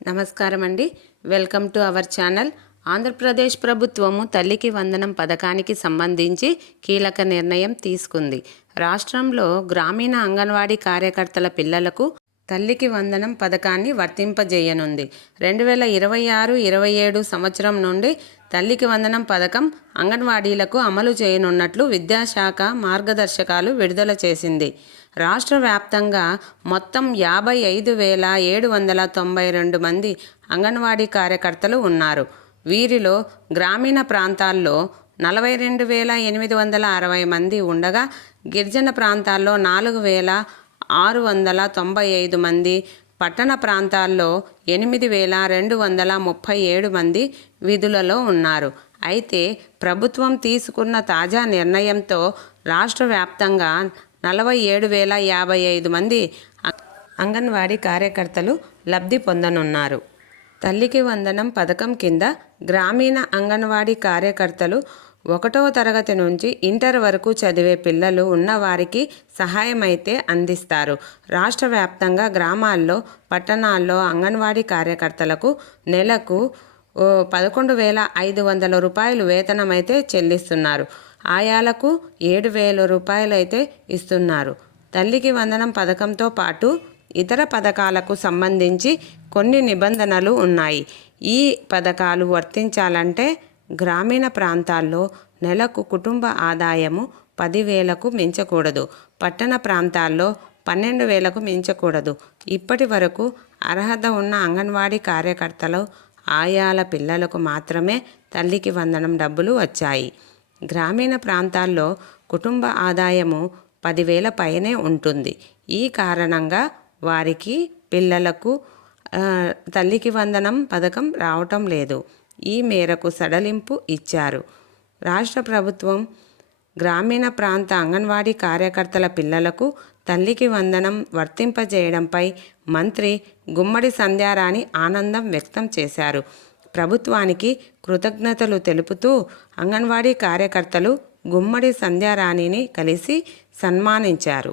నమస్కారం అండి. Welcome to our channel. Andhra Pradesh ప్రభుత్వము తల్లికి వందనం పథకానికి సంబంధించి కీలక నిర్ణయం తీసుకుంది. రాష్ట్రంలో గ్రామీణ అంగన్వాడీ కార్యకర్తల పిల్లలకు తల్లికి వందనం పథకాన్ని వర్తింపజేయనుంది. 2026-27 సంవత్సరం నుండి తల్లికి వందనం పథకం అంగన్వాడీలకు అమలు చేయనున్నట్లు విద్యాశాఖ మార్గదర్శకాలు విడుదల చేసింది. రాష్ట్ర వ్యాప్తంగా మొత్తం 55,792 మంది అంగన్వాడీ కార్యకర్తలు ఉన్నారు. వీరిలో గ్రామీణ ప్రాంతాల్లో 42,860 మంది ఉండగా, గిరిజన ప్రాంతాల్లో 4,695 మంది, పట్టణ ప్రాంతాల్లో 8,237 మంది విధులలో ఉన్నారు. అయితే ప్రభుత్వం తీసుకున్న తాజా నిర్ణయంతో రాష్ట్ర వ్యాప్తంగా 47,055 మంది అంగన్వాడీ కార్యకర్తలు లబ్ధి పొందనున్నారు. తల్లికి వందనం పథకం కింద గ్రామీణ అంగన్వాడీ కార్యకర్తలు 1వ తరగతి నుంచి ఇంటర్ వరకు చదివే పిల్లలు ఉన్నవారికి సహాయమైతే అందిస్తారు. రాష్ట్ర వ్యాప్తంగా గ్రామాల్లో, పట్టణాల్లో అంగన్వాడీ కార్యకర్తలకు నెలకు 11,500 రూపాయలు వేతనమైతే చెల్లిస్తున్నారు. ఆయాలకు 7,000 రూపాయలు అయితే ఇస్తున్నారు. తల్లికి వందనం పథకంతో పాటు ఇతర పథకాలకు సంబంధించి కొన్ని నిబంధనలు ఉన్నాయి. ఈ పథకాలు వర్తించాలంటే గ్రామీణ ప్రాంతాల్లో నెలకు కుటుంబ ఆదాయము 10,000కు మించకూడదు. పట్టణ ప్రాంతాల్లో 12,000కు మించకూడదు. ఇప్పటి వరకు అర్హత ఉన్న అంగన్వాడీ కార్యకర్తలు, ఆయాల పిల్లలకు మాత్రమే తల్లికి వందనం డబ్బులు వచ్చాయి. గ్రామీణ ప్రాంతాల్లో కుటుంబ ఆదాయము 10,000 పైనే ఉంటుంది. ఈ కారణంగా వారికి పిల్లలకు తల్లికి వందనం పథకం రావటం లేదు. ఈ మేరకు సడలింపు ఇచ్చారు. రాష్ట్ర ప్రభుత్వం గ్రామీణ ప్రాంత అంగన్వాడీ కార్యకర్తల పిల్లలకు తల్లికి వందనం వర్తింపజేయడంపై మంత్రి గుమ్మడి సంధ్యారాణి ఆనందం వ్యక్తం చేశారు. ప్రభుత్వానికి కృతజ్ఞతలు తెలుపుతూ అంగన్వాడీ కార్యకర్తలు గుమ్మడి సంధ్యారాణిని కలిసి సన్మానించారు.